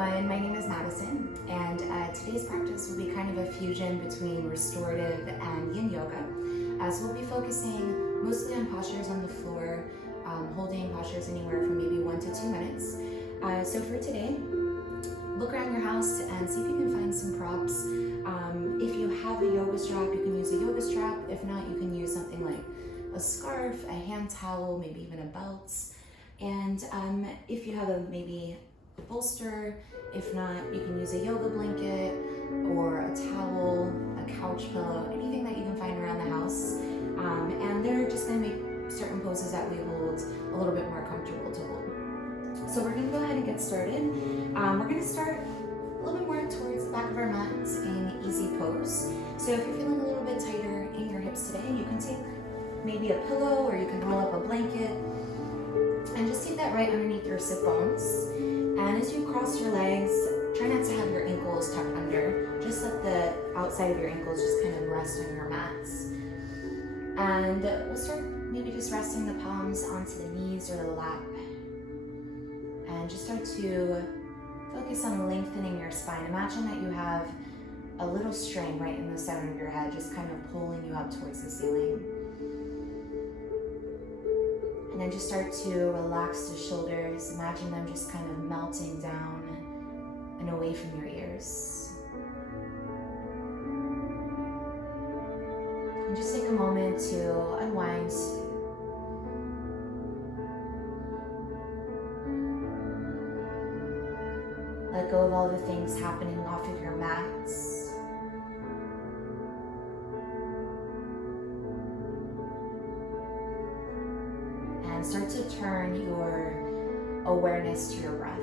everyone, my name is Madison, and today's practice will be kind of a fusion between restorative and yin yoga, as we'll be focusing mostly on postures on the floor, holding postures anywhere from maybe 1 to 2 minutes. So for today, look around your house and see if you can find some props. If you have a yoga strap, you can use a yoga strap. If not, you can use something like a scarf, a hand towel, maybe even a belt. And if you have maybe a bolster, if not, you can use a yoga blanket or a towel, a couch pillow, anything that you can find around the house. And they're just gonna make certain poses that we hold a little bit more comfortable to hold. So we're gonna go ahead and get started. We're gonna start a little bit more towards the back of our mat in easy pose. So if you're feeling a little bit tighter in your hips today, you can take maybe a pillow or you can roll up a blanket and just take that right underneath your sit bones. And as you cross your legs, try not to have your ankles tucked under. Just let the outside of your ankles just kind of rest on your mats. And we'll start maybe just resting the palms onto the knees or the lap. And just start to focus on lengthening your spine. Imagine that you have a little string right in the center of your head, just kind of pulling you up towards the ceiling. And then just start to relax the shoulders. Imagine them just kind of melting down and away from your ears. And just take a moment to unwind. Let go of all the things happening off of your mats. And start to turn your awareness to your breath.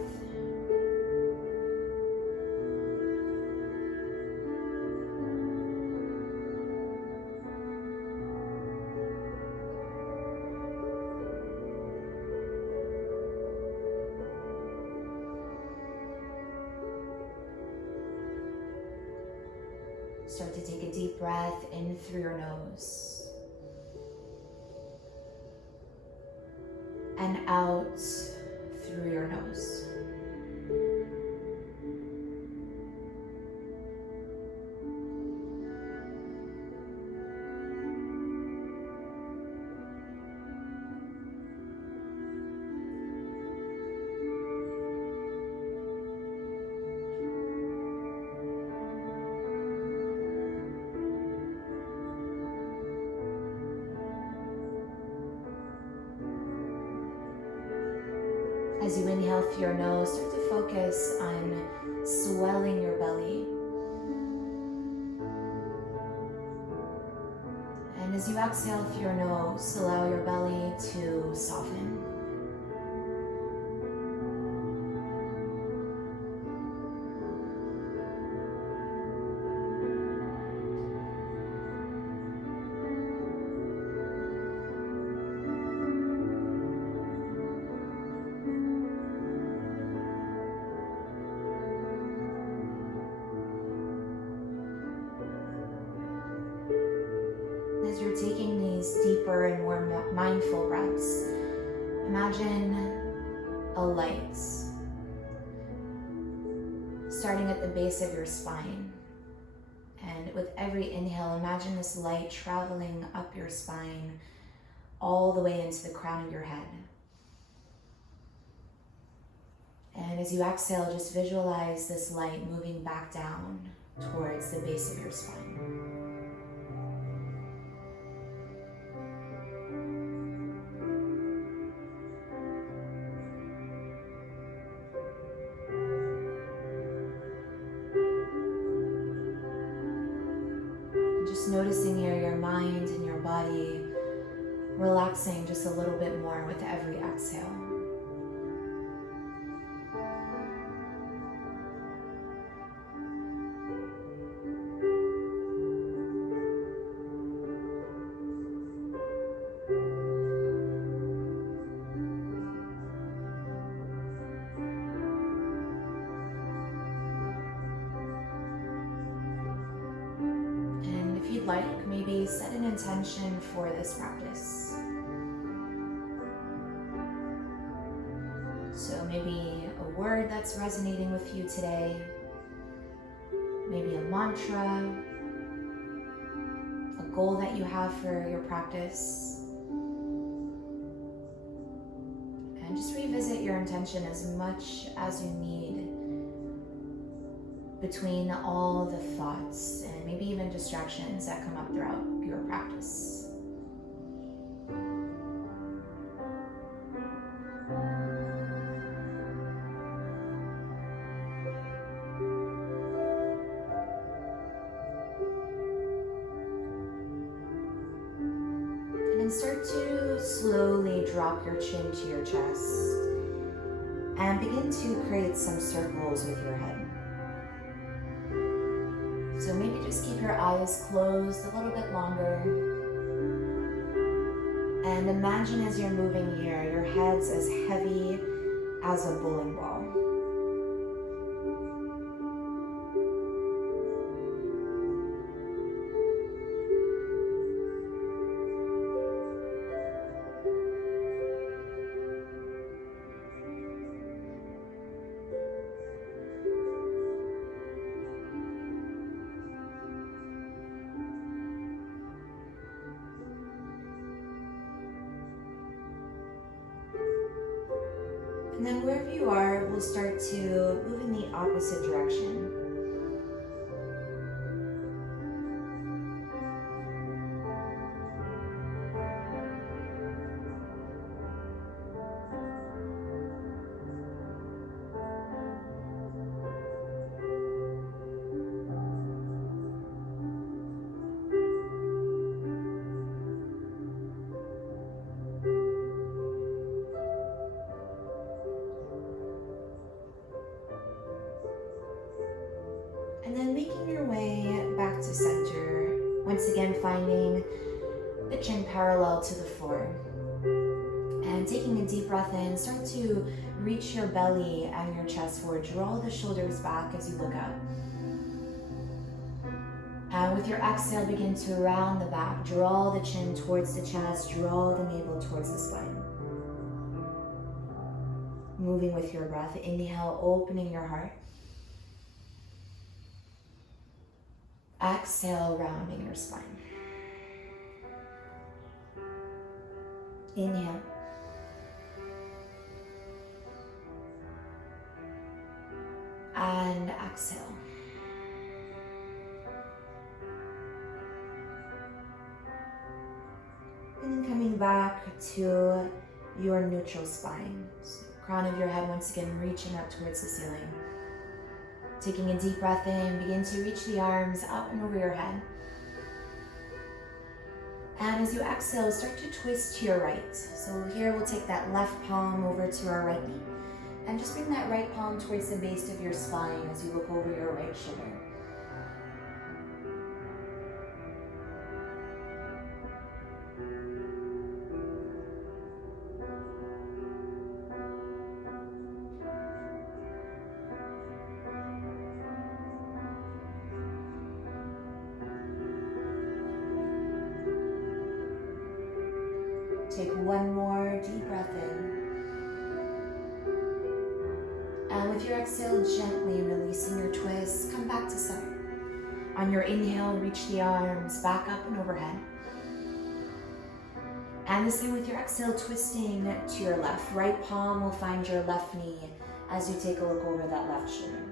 Start to take a deep breath in through your nose and out through your nose. As you inhale through your nose, start to focus on swelling your belly. And as you exhale through your nose, allow your belly to soften. As you're taking these deeper and more mindful breaths, imagine a light starting at the base of your spine. And with every inhale, imagine this light traveling up your spine all the way into the crown of your head. And as you exhale, just visualize this light moving back down towards the base of your spine. Noticing here your mind and your body relaxing just a little bit more with every exhale. Like, maybe set an intention for this practice. So maybe a word word that's resonating with you today. Maybe a mantra, a goal that you have for your practice. And just revisit your intention as much as you need between all the thoughts and maybe even distractions that come up throughout your practice. And start to slowly drop your chin to your chest and begin to create some circles with your head. So maybe just keep your eyes closed a little bit longer. And imagine as you're moving here, your head's as heavy as a bowling ball. And then wherever you are, we'll start to move in the opposite direction. And then making your way back to center, once again finding the chin parallel to the floor. And taking a deep breath in, start to reach your belly and your chest forward. Draw the shoulders back as you look up. And with your exhale, begin to round the back. Draw the chin towards the chest, draw the navel towards the spine. Moving with your breath. Inhale, opening your heart. Exhale, rounding your spine. Inhale. And exhale. And then coming back to your neutral spine. So crown of your head once again reaching up towards the ceiling. Taking a deep breath in, begin to reach the arms up and over your head. And as you exhale, start to twist to your right. So here we'll take that left palm over to our right knee. And just bring that right palm towards the base of your spine as you look over your right shoulder. Take one more deep breath in. And with your exhale, gently releasing your twist, come back to center. On your inhale, reach the arms back up and overhead. And the same with your exhale, twisting to your left. Right palm will find your left knee as you take a look over that left shoulder.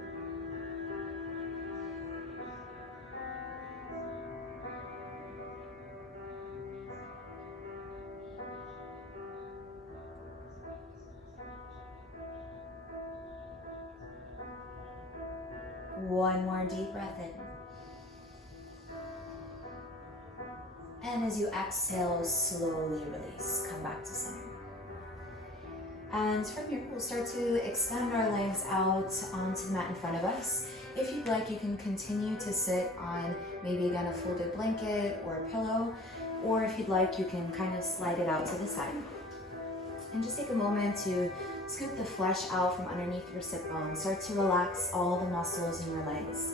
One more deep breath in. And as you exhale, slowly release. Come back to center. And from here, we'll start to extend our legs out onto the mat in front of us. If you'd like, you can continue to sit on maybe again a folded blanket or a pillow, or if you'd like, you can kind of slide it out to the side. And just take a moment to scoop the flesh out from underneath your sit bones. Start to relax all the muscles in your legs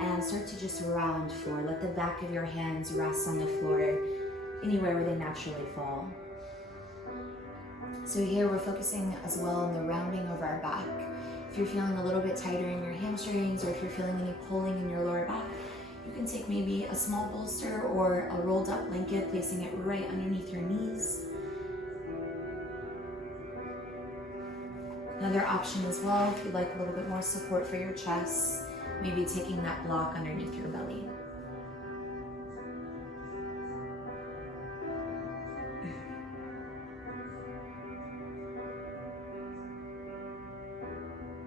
and start to just round floor. Let the back of your hands rest on the floor anywhere where they naturally fall. So here we're focusing as well on the rounding of our back. If you're feeling a little bit tighter in your hamstrings, or if you're feeling any pulling in your lower back, you can take maybe a small bolster or a rolled up blanket, placing it right underneath your knees. Another option as well, if you'd like a little bit more support for your chest, maybe taking that block underneath your belly.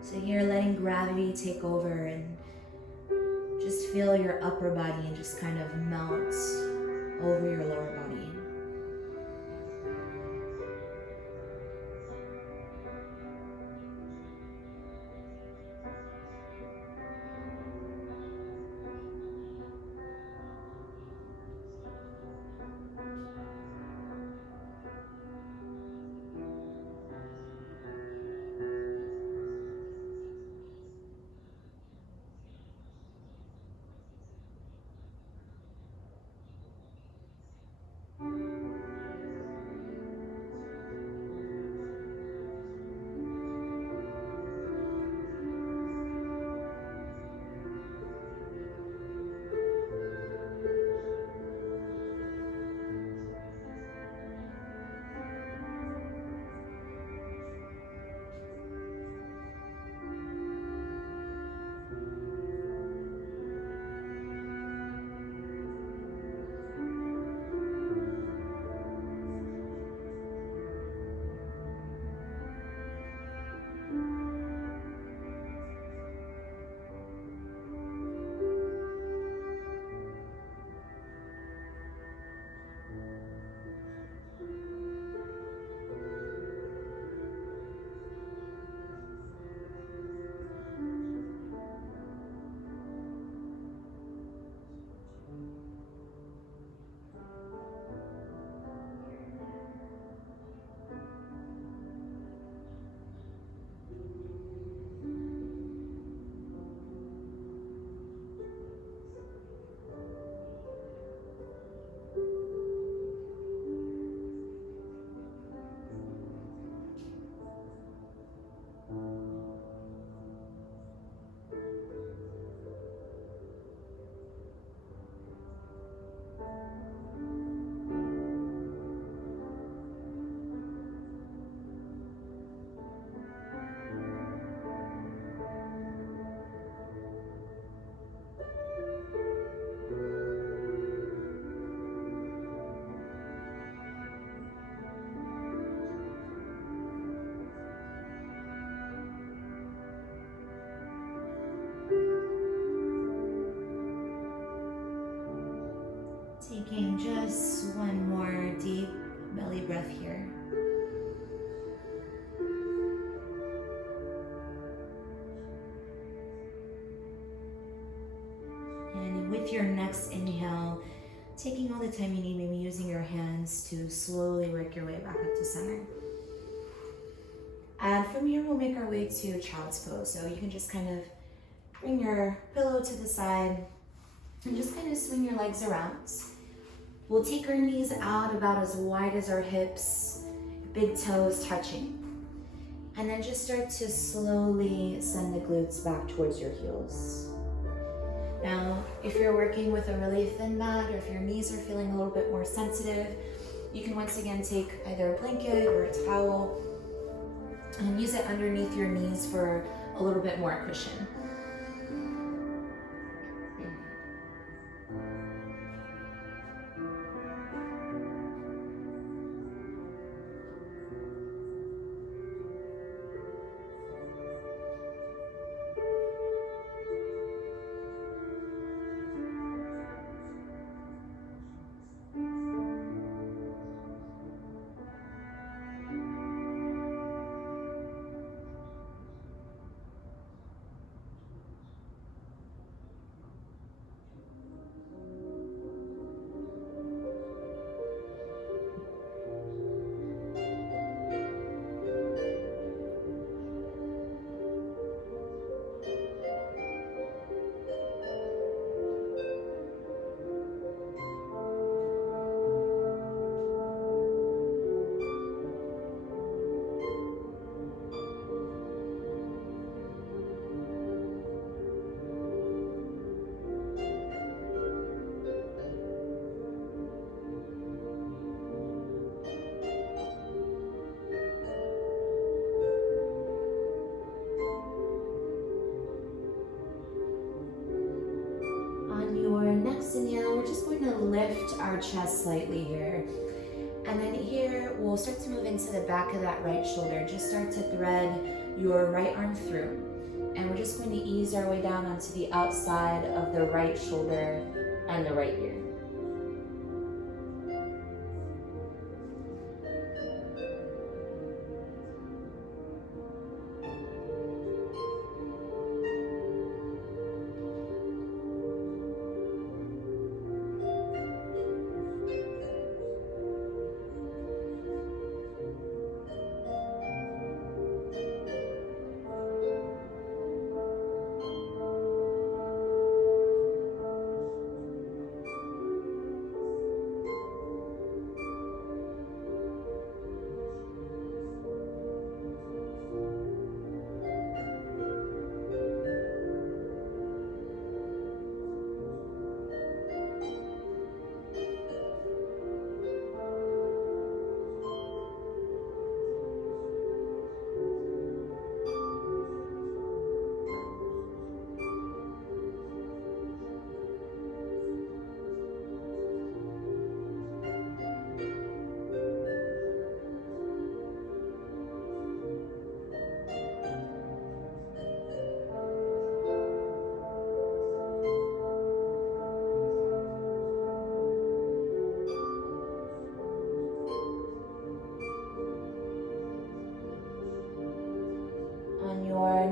So here, letting gravity take over and just feel your upper body and just kind of melt over your lower body. Taking just one more deep belly breath here. And with your next inhale, taking all the time you need, maybe using your hands to slowly work your way back up to center. And from here, we'll make our way to child's pose. So you can just kind of bring your pillow to the side and just kind of swing your legs around. We'll take our knees out about as wide as our hips, big toes touching. And then just start to slowly send the glutes back towards your heels. Now, if you're working with a really thin mat, or if your knees are feeling a little bit more sensitive, you can once again take either a blanket or a towel and use it underneath your knees for a little bit more cushion. gonna lift our chest slightly here. And then here, we'll start to move into the back of that right shoulder. Just start to thread your right arm through. And we're just going to ease our way down onto the outside of the right shoulder and the right ear.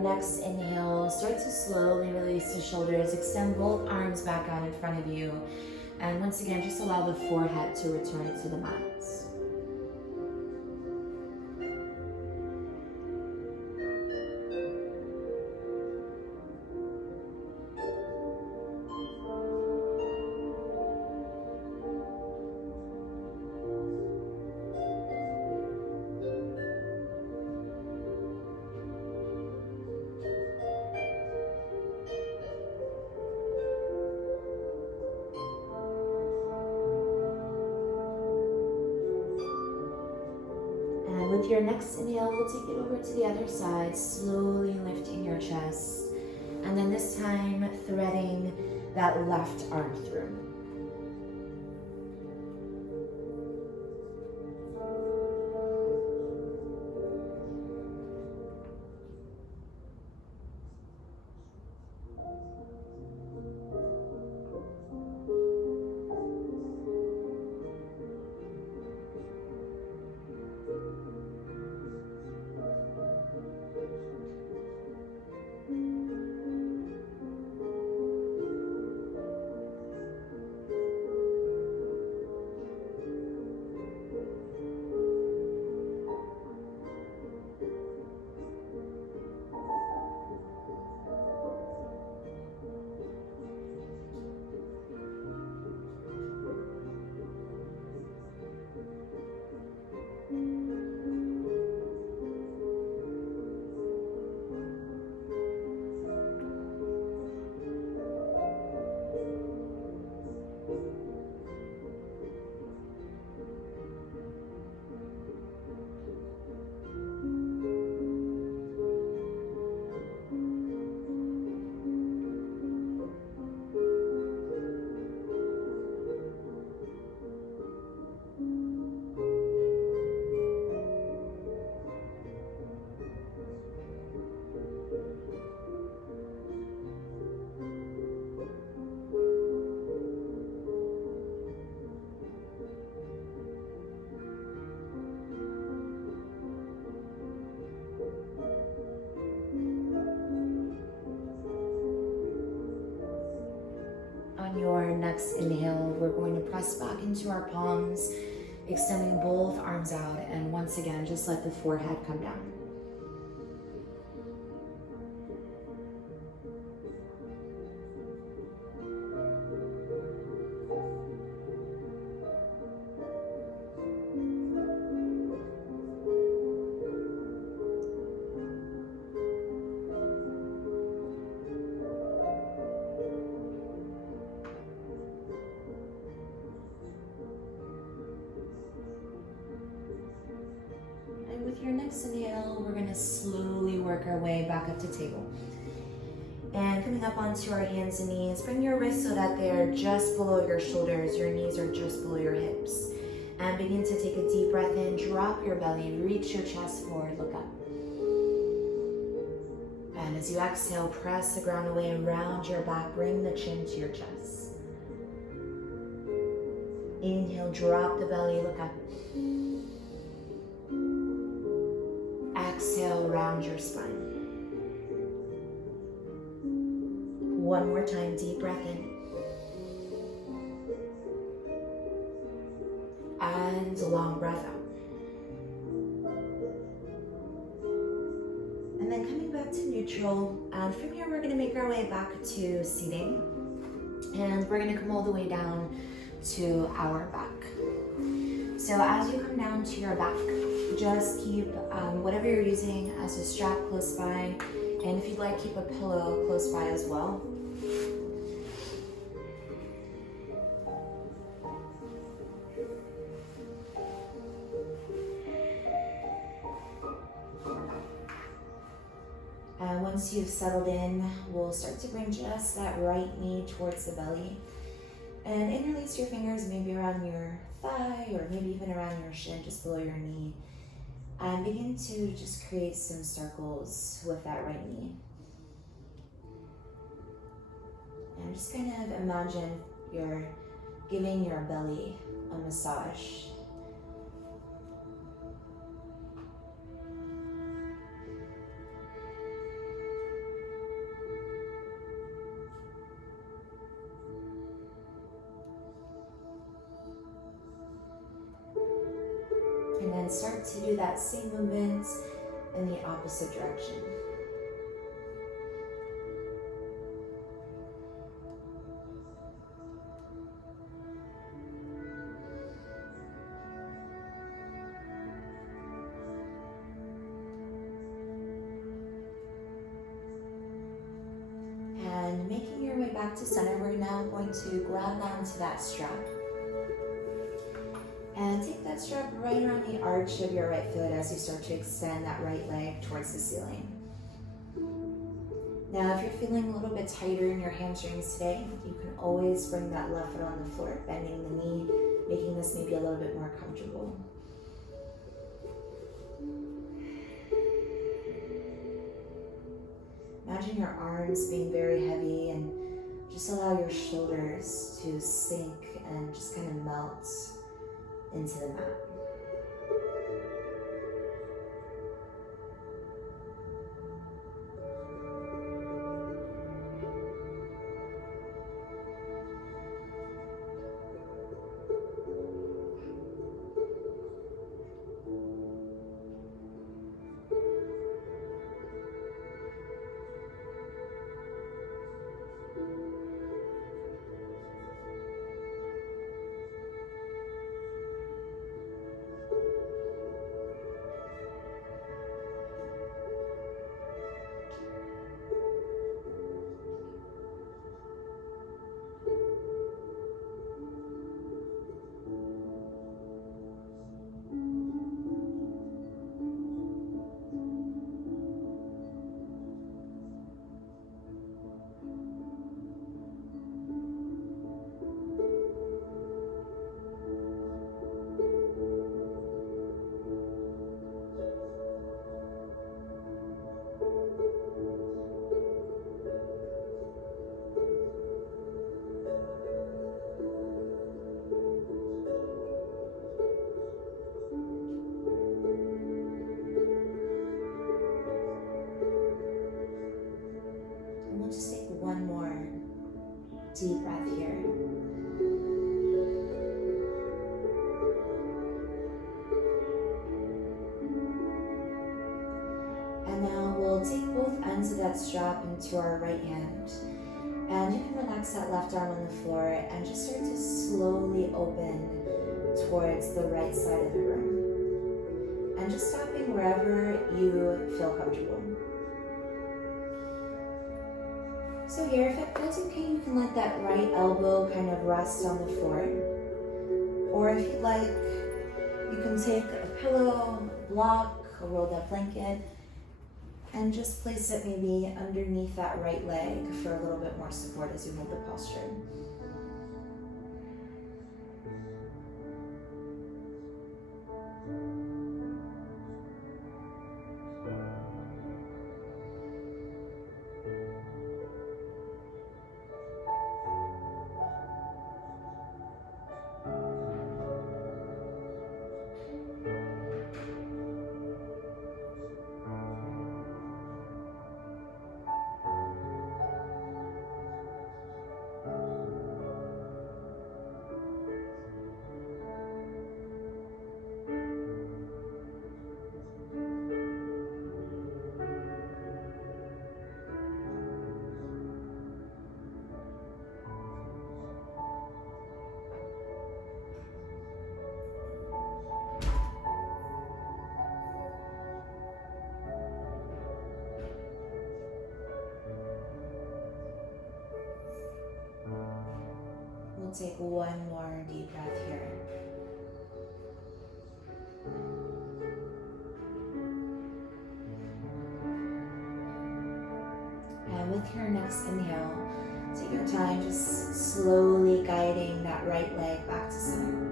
Next inhale, start to slowly release the shoulders, extend both arms back out in front of you, and once again just allow the forehead to return to the mat. With your next inhale, we'll take it over to the other side, slowly lifting your chest. And then this time, threading that left arm through. On your next inhale, we're going to press back into our palms, extending both arms out, and once again, just let the forehead come down. With your next inhale, we're going to slowly work our way back up to table. And coming up onto our hands and knees, bring your wrists so that they're just below your shoulders. Your knees are just below your hips. And begin to take a deep breath in, drop your belly, reach your chest forward, look up. And as you exhale, press the ground away and round your back, bring the chin to your chest. Inhale, drop the belly, look up. Exhale, round your spine. One more time, deep breath in. And long breath out. And then coming back to neutral. And from here, we're going to make our way back to seating. And we're going to come all the way down to our back. So as you come down to your back, just keep whatever you're using as a strap close by. And if you'd like, keep a pillow close by as well. And once you've settled in, we'll start to bring just that right knee towards the belly. And interlace your fingers maybe around your thigh or maybe even around your shin, just below your knee. And begin to just create some circles with that right knee. And just kind of imagine you're giving your belly a massage. And then start to do that same movement in the opposite direction. And making your way back to center, we're now going to grab onto that strap. And take that strap right around the arch of your right foot as you start to extend that right leg towards the ceiling. Now, if you're feeling a little bit tighter in your hamstrings today, you can always bring that left foot on the floor, bending the knee, making this maybe a little bit more comfortable. Imagine your arms being very heavy and just allow your shoulders to sink and just kind of melt into the mat. Deep breath here. And now we'll take both ends of that strap into our right hand. And you can relax that left arm on the floor and just start to slowly open towards the right side of the room. And just stopping wherever you feel comfortable. So here, if it feels okay, you can let that right elbow kind of rest on the floor. Or if you'd like, you can take a pillow, block, a rolled up blanket, And just place it maybe underneath that right leg for a little bit more support as you hold the posture. We'll take one more deep breath here. And with your next inhale, take your time just slowly guiding that right leg back to center.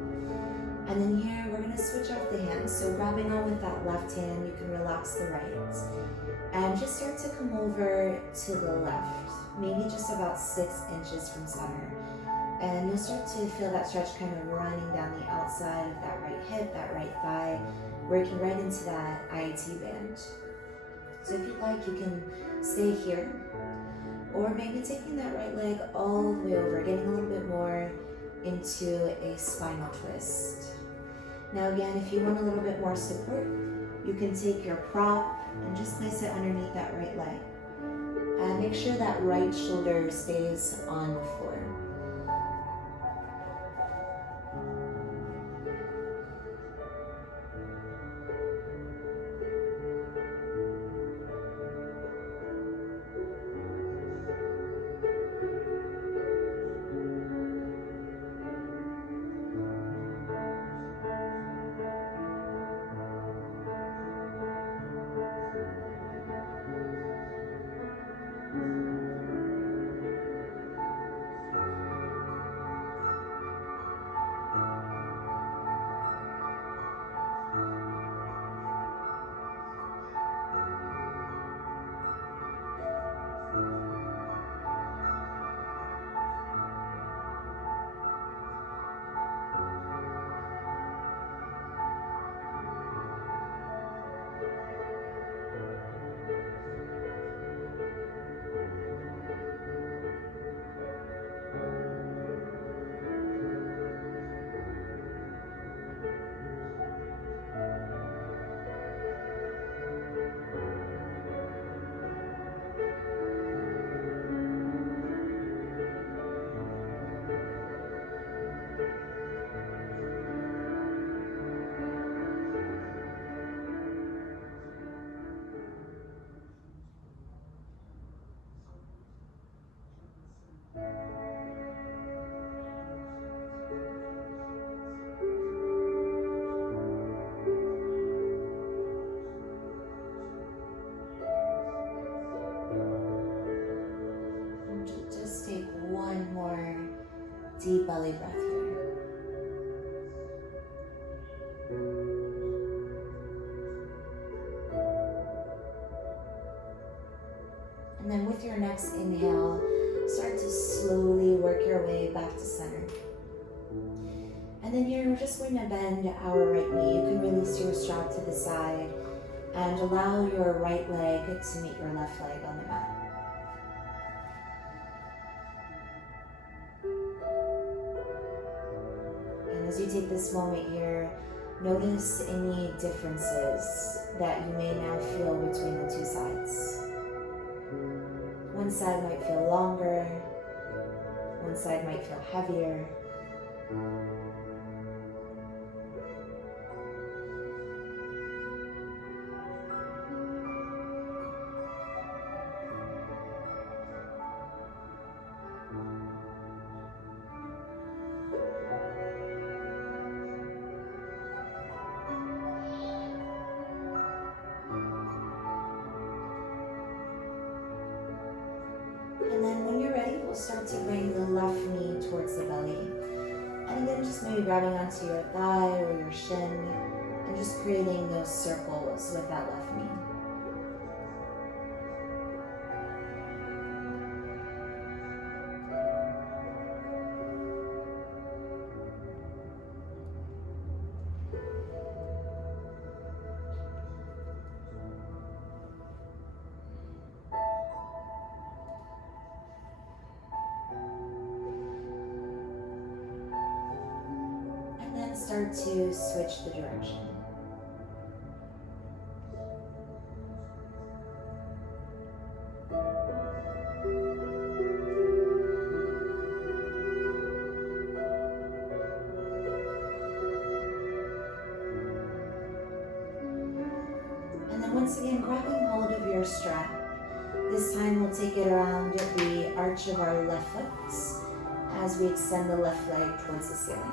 And then here we're going to switch off the hands. So grabbing on with that left hand, you can relax the right. And just start to come over to the left, maybe just about 6 inches from center. And you'll start to feel that stretch kind of running down the outside of that right hip, that right thigh, working right into that IT band. So if you'd like, you can stay here, or maybe taking that right leg all the way over, getting a little bit more into a spinal twist. Now again, if you want a little bit more support, you can take your prop and just place it underneath that right leg. And make sure that right shoulder stays on the floor. Deep belly breath here. And then with your next inhale, start to slowly work your way back to center. And then here we're just going to bend our right knee. You can release your strap to the side and allow your right leg to meet your left leg on the mat. As you take this moment here, notice any differences that you may now feel between the two sides. One side might feel longer, one side might feel heavier. And then when you're ready, we'll start to bring the left knee towards the belly. And again, just maybe grabbing onto your thigh or your shin and just creating those circles with that left knee. Start to switch the direction. And then once again, grabbing hold of your strap. This time we'll take it around the arch of our left foot as we extend the left leg towards the ceiling.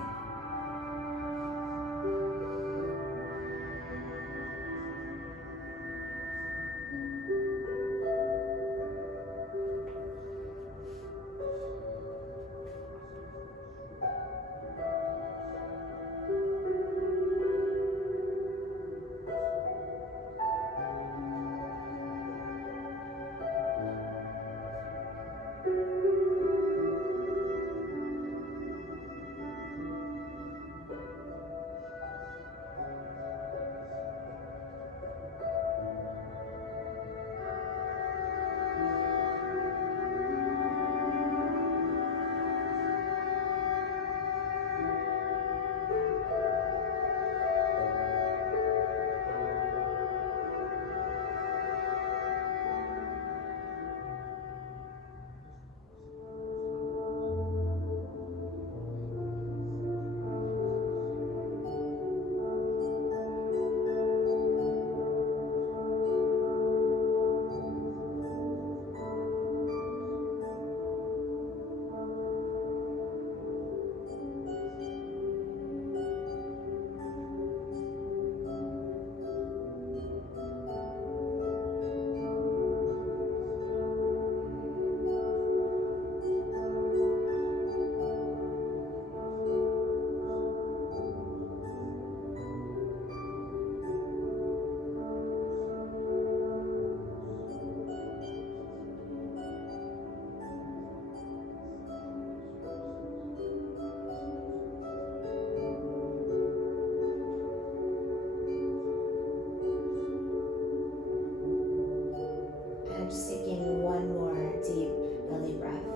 Just taking one more deep belly breath.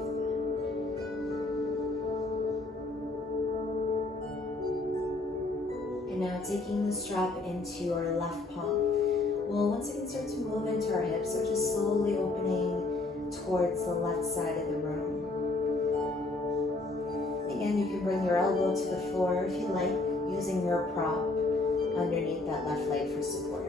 And now taking the strap into your left palm. We'll once again start to move into our hips, so just slowly opening towards the left side of the room. Again, you can bring your elbow to the floor if you like, using your prop underneath that left leg for support.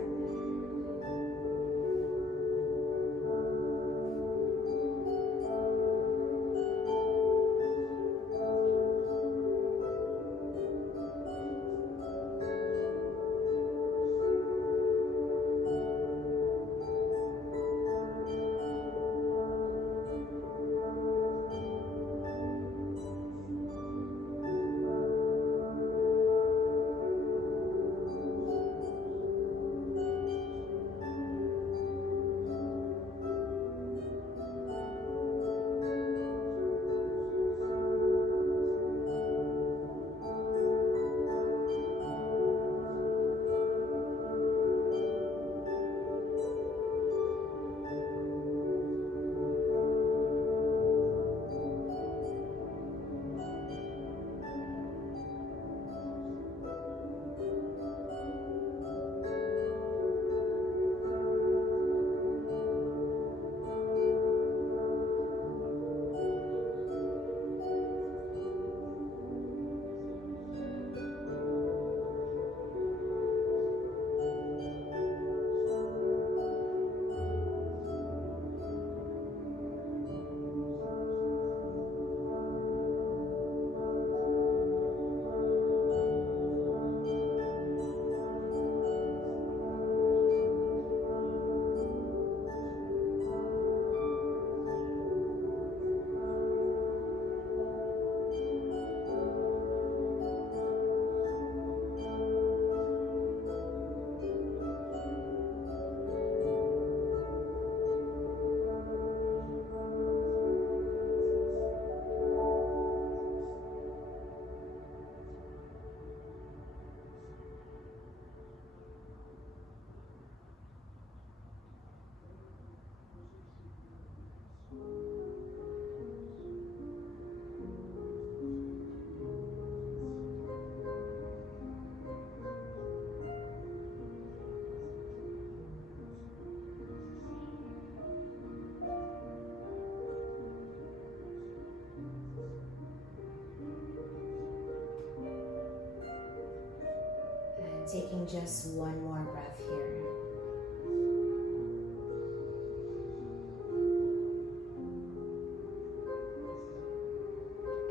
taking just one more breath here.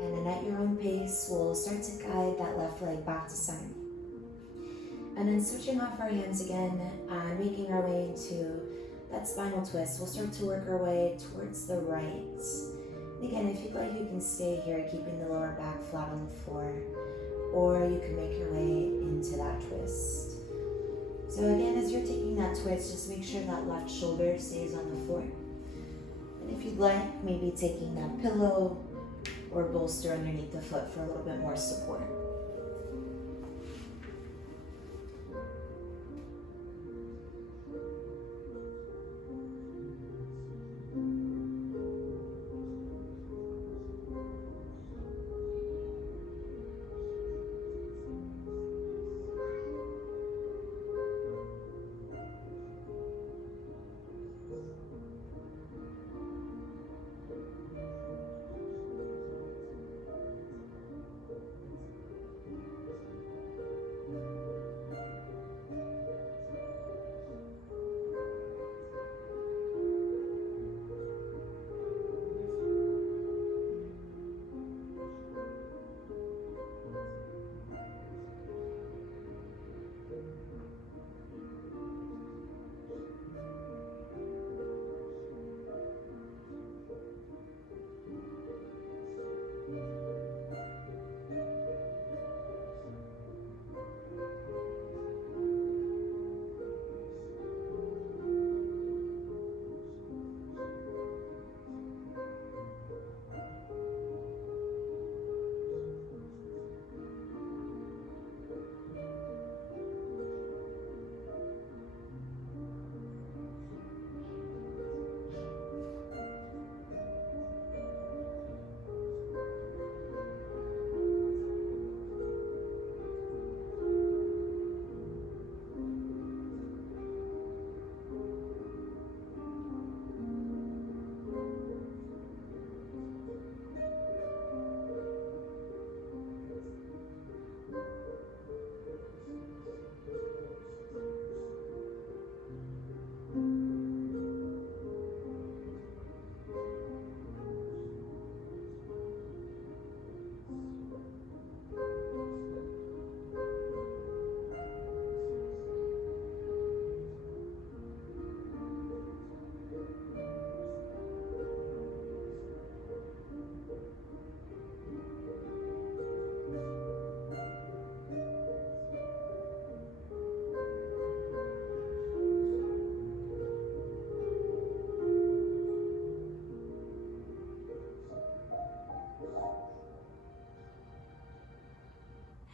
And then at your own pace, we'll start to guide that left leg back to center. And then switching off our hands again and making our way into that spinal twist, we'll start to work our way towards the right. And again, if you'd like, you can stay here, keeping the lower back flat on the floor, or you can make your way into that twist. So again, as you're taking that twist, just make sure that left shoulder stays on the floor. And if you'd like, maybe taking that pillow or bolster underneath the foot for a little bit more support.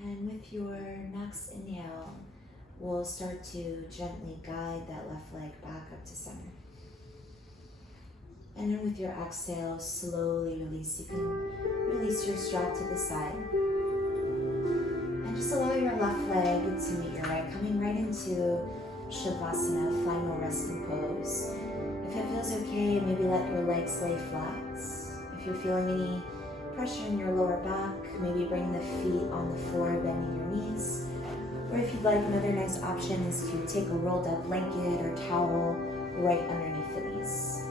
And with your next inhale, we'll start to gently guide that left leg back up to center. And then with your exhale, slowly release. You can release your strap to the side. And just allow your left leg to meet your right, coming right into Shavasana, final resting pose. If it feels okay, maybe let your legs lay flat. If you're feeling any pressure in your lower back, maybe bring the feet on the floor, bending your knees. Or if you'd like, another nice option is to take a rolled up blanket or towel right underneath the knees.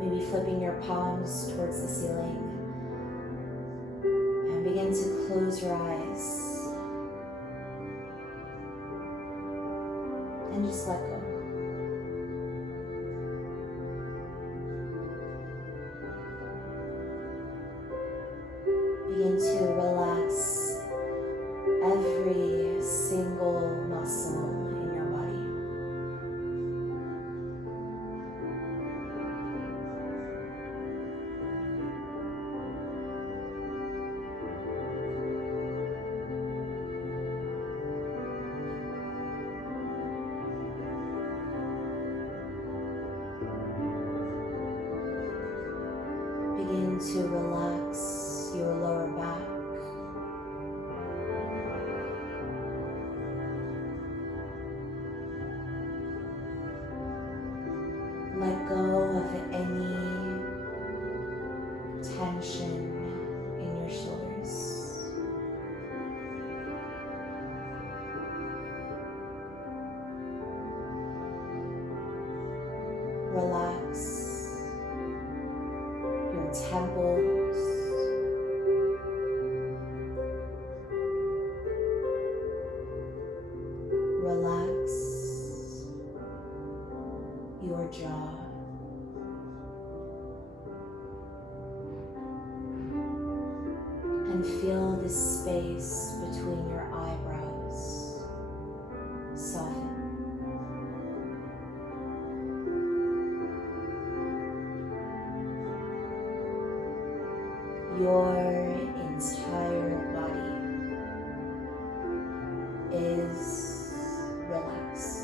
Maybe flipping your palms towards the ceiling. And begin to close your eyes. And just let go. Begin to relax every single muscle in your body. Begin to relax your lower back. Let go of any tension in your shoulders. Relax your temples, relax your jaw. And feel the space between your eyebrows soften. Your entire body is relaxed.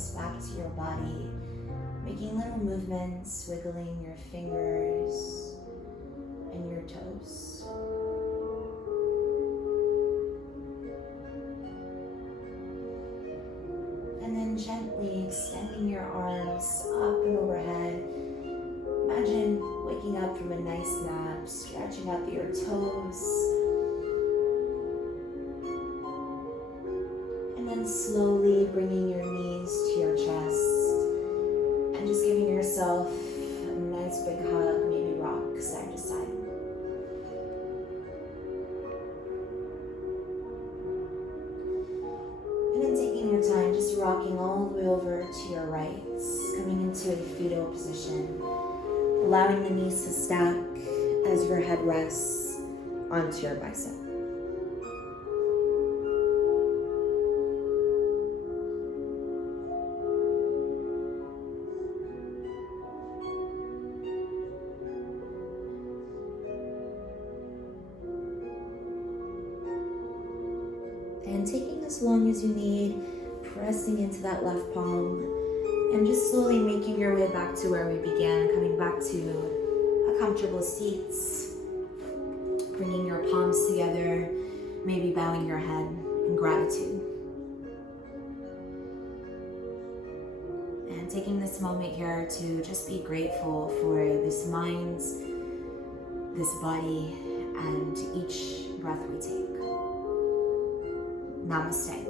awareness back to your body, making little movements, wiggling your fingers and your toes. And then gently extending your arms up and overhead. Imagine waking up from a nice nap, stretching out your toes. And then slowly bringing your knees to your chest and just giving yourself a nice big hug, maybe rock side to side. And then taking your time, just rocking all the way over to your right, coming into a fetal position, allowing the knees to stack as your head rests onto your bicep. And taking as long as you need, pressing into that left palm, and just slowly making your way back to where we began, coming back to a comfortable seat, bringing your palms together, maybe bowing your head in gratitude. And taking this moment here to just be grateful for this mind, this body, and each breath we take. Namaste.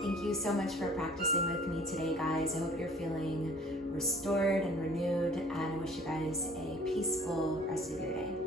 Thank you so much for practicing with me today, guys. I hope you're feeling restored and renewed, and I wish you guys a peaceful rest of your day.